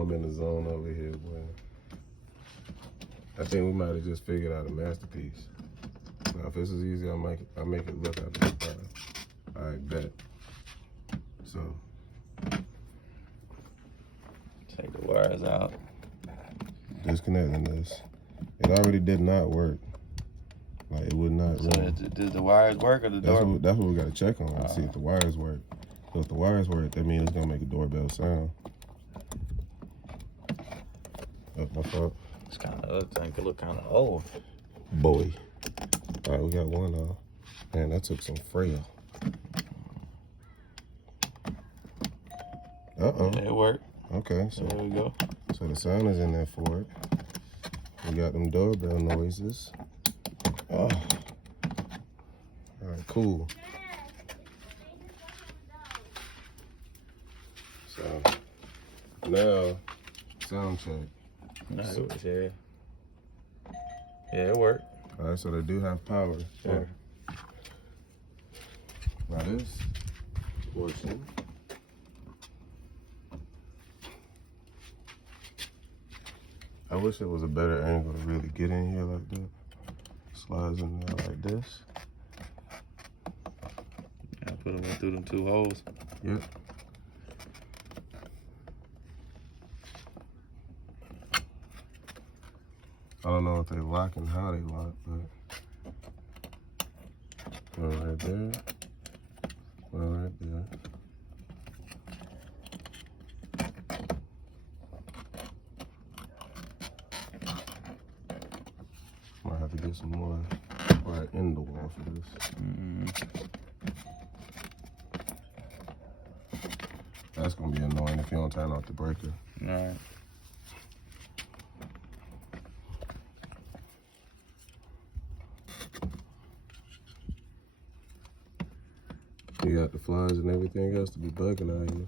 I'm in the zone over here, boy. I think we might have just figured out a masterpiece. Now, if this is easy, I'll make it look after the fire. I bet. So. Take the wires out. Disconnecting this. It already did not work. Like, it would not run. So did the wires work or the door? That's what we got to check on to see if the wires work. So if the wires work, that means it's going to make a doorbell sound. Oh, my fault. It's kind of, that thing could look kind of old. Boy. All right, we got one off. Man, that took some frail. Uh-oh. Yeah, it worked. Okay, so there we go. So the sound is in there for it. We got them doorbell noises. Oh. All right, cool. So now, sound check. Nice. Yeah. Yeah, it worked. All right, so they do have power. Sure. Now this portion. I wish it was a better angle to really get in here like that. Slides in there like this. I put them in through them 2 holes. Yep. I don't know if they lock and how they lock, but one right there, one right there. Might have to get some more right in the wall for this. That's gonna be annoying if you don't turn off the breaker. All right. You got the flies and everything else to be bugging out here.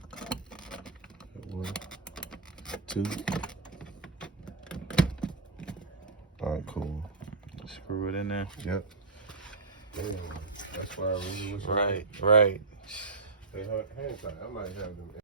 Got 1, 2. All right, cool. Screw it in there. Yep. Damn, that's why I really wish. Right. Hey, hang tight. I might have them.